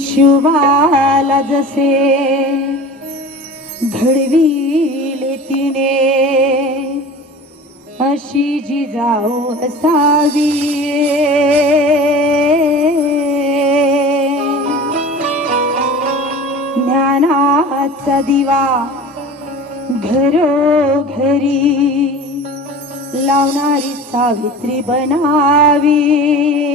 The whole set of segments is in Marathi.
शुभाला जसे घडविले तिने अशी जी जाऊ असावी. ज्ञानाचा दिवा घरोघरी लावणारी सावित्री बनावी.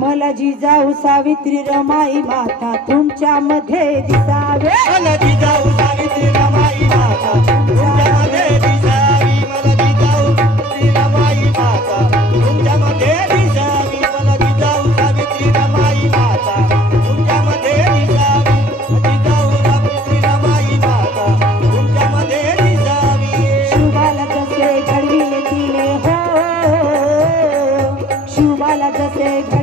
मला जी जाऊ सावित्री रमाई माता तुमच्या मध्ये दिसावे. मला जिजाऊ सावित्री रमाई माता दिसावी. मला जिजाऊ सावित्री रमाई माता तुमच्यामध्ये दिसावी. मला जिजाऊ सावित्री रमाई माता तुमच्यामध्ये दिसावी. जिजाऊ सावित्री रमाई माता तुमच्यामध्ये दिसावी. शुभाला जसे घडविले तिने हो. शुभाला जसे घडविले तिने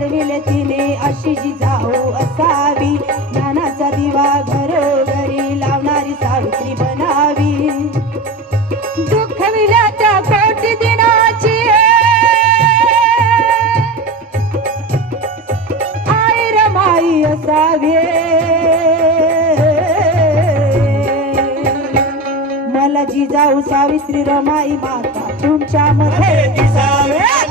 अशी जी जाऊ असावी. ज्ञानाचा दिवा घरोघरी लावणारी सावित्री बनावी. दुःख विल्याच्या कोटी दिनाची आई रमाई असावी. मला जी जाऊ सावित्री रमाई माता तुमच्या मध्ये दिसावे.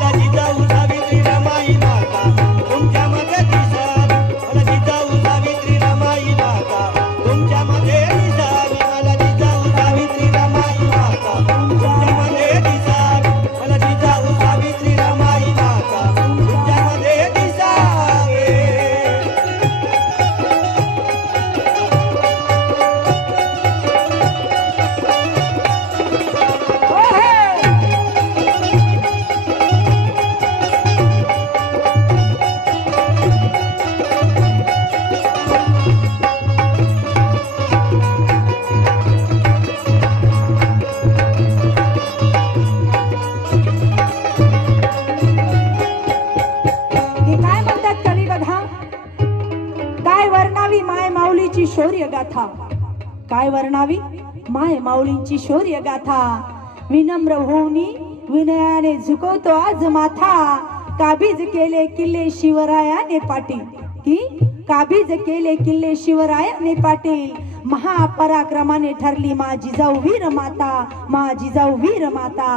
वर्णावी माय माऊलीची शौर्य गाथा काय वर्णावी? माय माऊलींची शौर्य गाथा विनम्र होऊनी विनयाने झुकवतो आज माथा. काबीज केले किल्ले शिवरायाने पाटील. की? काबीज केले किल्ले शिवरायाने पाटील. महापराक्रमाने ठरली मा जिजाऊ वीर माता मा जिजाऊ वीर माता